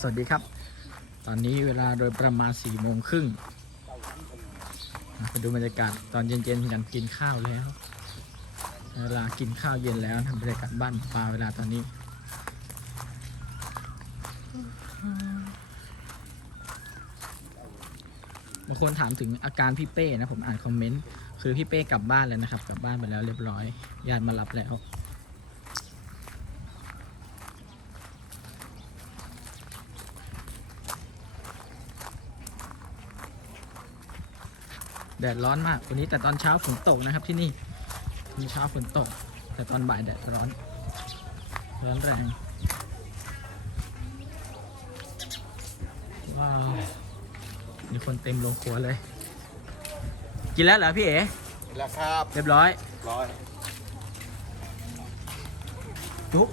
สวัสดีครับ ตอนนี้เวลาโดยประมาณ4ี่โมงครึ่งไปดูบรรยากาศตอนเย็นๆกันกินข้าวแล้ว เวลากินข้าวเย็นแล้วนะบรรยากาศบ้านปลาเวลาตอนนี้บางคนถามถึงอาการพี่เป้นะผมอ่านคอมเมนต์คือพี่เป้กลับบ้านแล้วนะครับ กลับบ้านไปแล้วเรียบร้อยญาติมารับแล้ว แดดร้อนมากวันนี้แต่ตอนเช้าฝนตกนะครับที่นี่มีเช้าฝนตก แต่ตอนบ่ายแดดร้อน ร้อนแรงว้าวมีคนเต็มโรงครัวเลย กินแล้วเหรอพี่เอ๋แล้วครับเรียบร้อยร้อยจุ๊บ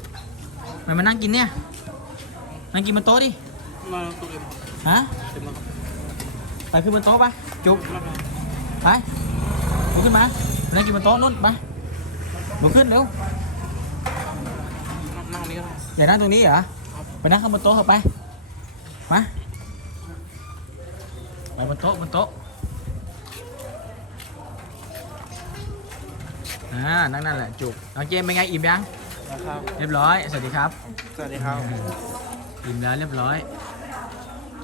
ทำไมมานั่งกินเนี่ยนั่งกินบนโต๊ะดิมาตัวเอ็มฮะเต็มแล้วครับไปขึ้นบนโต๊ะไปจุ๊บ ไปลุกขึ้นมานั่งกินบนโต๊ะนู่นไปลุกขึ้นเร็วนั่งนี้ก็ได้อย่านั่งตรงนี้เหรอไปนั่งข้างบนโต๊ะเถอะไปมาไปบนโต๊ะบนโต๊ะอ่านั่งนั่นแหละจุกน้องเจมส์เป็นไงอิ่มยังนะครับ เรียบร้อย สวัสดีครับ สวัสดีครับ อิ่มแล้วเรียบร้อย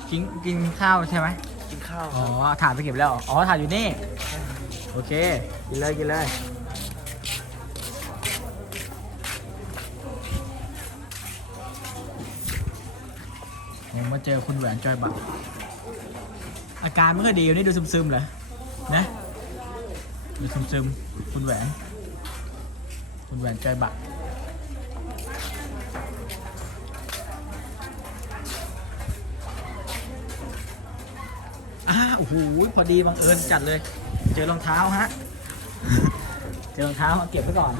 กินกินข้าวใช่ไหม กินข้าวอ๋อถาดไปเก็บแล้วเหรออ๋อถาดอยู่นี่ โอเค กินเลยกินเลยผมมาเจอคุณแหวนจอยบักอาการไม่ค่อยดีวันนี้ดูซึมๆเลยนะดูซึมๆคุณแหวน คุณแหวนจอยบัก อ้าโอ้โหพอดีบังเอิญจัดเลย เจอรองเท้าฮะ เจอรองเท้าเอาเก็บไว้ก่อน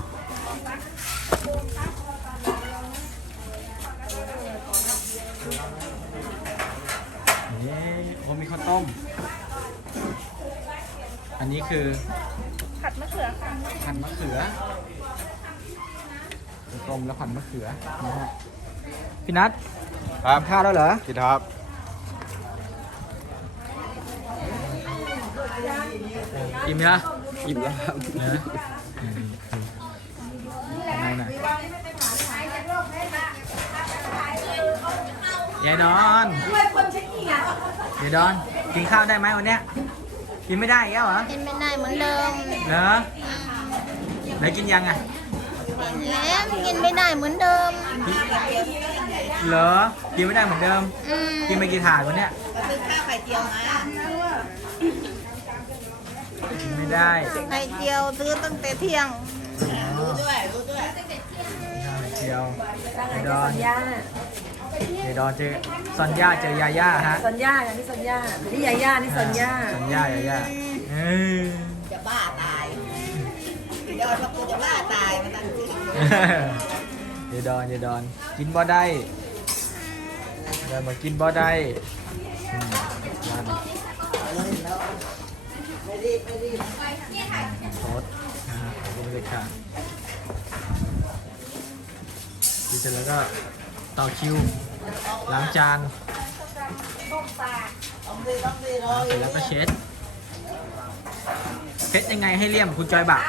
เย้โอ้มีข้าวต้ม อันนี้คือผัดมะเขือค่ะ ผัดมะเขือข้าวต้มแล้วผัดมะเขือนะฮะพี่นัทครับ ทานข้าวแล้วเหรอ กินครับ อิ่มไหมล่ะอิ่มแล้วครับนะไหนไหนยายดอนยายดอน กินข้าวได้ไหมวันเนี้ย กินไม่ได้อีกแล้วเหรอกินไม่ได้เหมือนเดิมเหรอไหนกินยังอะกินแล้วกินไม่ได้เหมือนเดิม เหรอ กินไม่ได้เหมือนเดิม อืมกินไปกี่ถาดวันเนี้ย กินไม่ได้ไข่เจียวซื้อตั้งแต่เที่ยง รู้ด้วยรู้ด้วยเจียวไอดอนไอดอนเจอซอนย่าเจอยาย่าฮะสัญญาอันนี้สัญญานี่ยาย่านี่สัญญาซอนย่ายาย่าเอ้ยจะบ้าตายเดี๋ยวเรากูจะบ้าตายมาตั้งที่ยายดอนยายดอน กินบ่ได้เดินมากินบ่ได้อืมนั่น ไป รีบไปรีบโทษนะฮะขอบคุณเลยค่ะดีเสร็จแล้วก็ต่อคิวล้างจานต้องรีบต้องรีบรอเสร็จแล้วก็เช็ดเช็ดยังไงให้เลี่ยมคุณจอยบัก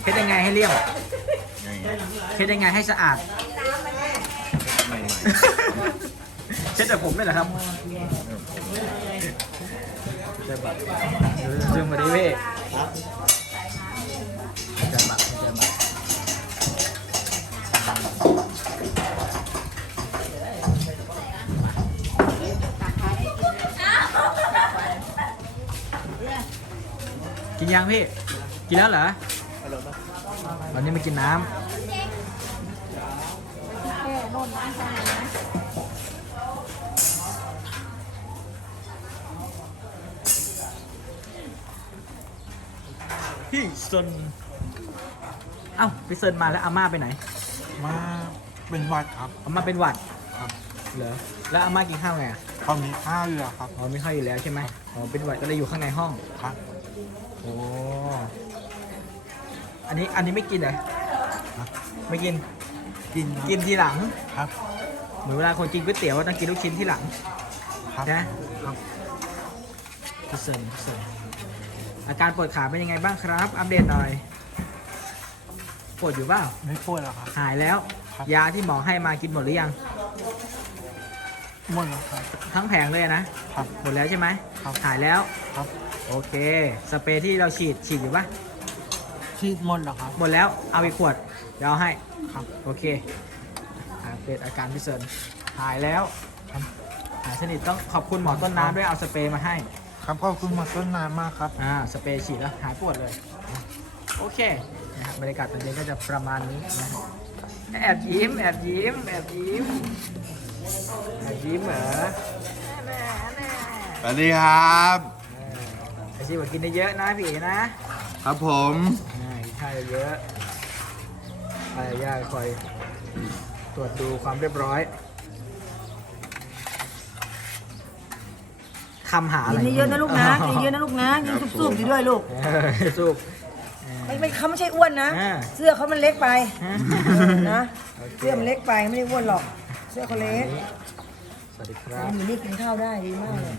เช็ดยังไงให้เลี่ยมเช็ดยังไงให้สะอาดเช็ดแบบผมไม่เหรอครับ จอยบักซึมมาดิเว้จอยบักจอยบักกินยังพี่ กินแล้วเหรอวันนี้มากินน้ำ พี่ซนเอ้าไปเซินมาแล้วอาม่าไปไหนมาเป็นวัดครับ อาม่าเป็นหวัดครับเหรอแล้วอาม่ากินข้าวไงอะตอนนี้ข้าวเรือครับอ๋อไม่ค่อยอยู่แล้วใช่ไหมอ๋อเป็นหวัดก็เลยอยู่ข้างในห้องครับโอ้อันนี้อันนี้ไม่กินเหรอไม่กินกินครับกินทีหลัง ครับอเหมือนเวลาคนกินก๋วยเตี๋ยวต้องกินลูกชิ้นที่หลังครับนะครับ พี่เซิร์นพี่เซิร์น อาการปวดขาเป็นยังไงบ้างครับ อัปเดตหน่อย ปวดอยู่เปล่า ไม่พูดแล้วครับ หายแล้ว ครับ ยาที่หมอให้มากินหมดหรือยัง หมดแล้วครับ ทั้งแผงเลยนะ ครับ หมดแล้วใช่ไหมครับ หายแล้ว ครับโอเค สเปรย์ที่เราฉีดฉีดอยู่ปะชีดหมดแล้วครับ หมดแล้ว เอาอีกขวด เดี๋ยวเอาให้ ครับ โอเคอัปเดตอาการพี่เซิร์นหายแล้ว ครับ หายสนิทต้องขอบคุณหมอต้นน้ำด้วยเอาสเปรย์มาให้ ครับขอบคุณหมาต้นนานมากครับ อ่าสเปรย์ฉีดแล้วหายปวดเลย โอเคนะครับบรรยากาศตอนเย็นก็จะประมาณนี้นะแอบยิ้มแอบยิ้มแอบยิ้มแอบยิ้มเหรอแม่แม่สวัสดีครับ ไอชิบอกกินได้เยอะนะพี่เอ๋นะครับผมอ่ากินข้าวเยอะไปย่าคอย ตรวจดูความเรียบร้อย ทำหาอะกิไรนเยอะๆนะลูกนะกินเยอะๆนะลูกนะกินสุบๆอยู่ด้วยลูกเออสูบไม่ไม่เขาไม่ใช่อ้วนนะอ่าเสื้อเขามันเล็กไปอ่าเออนะโอเคเสื้อมันเล็กไปไม่ได้อ้วนหรอก เสื้อเขาเล็กสวัสดีครับหมีนี่กินข้าวได้ดีมากเลย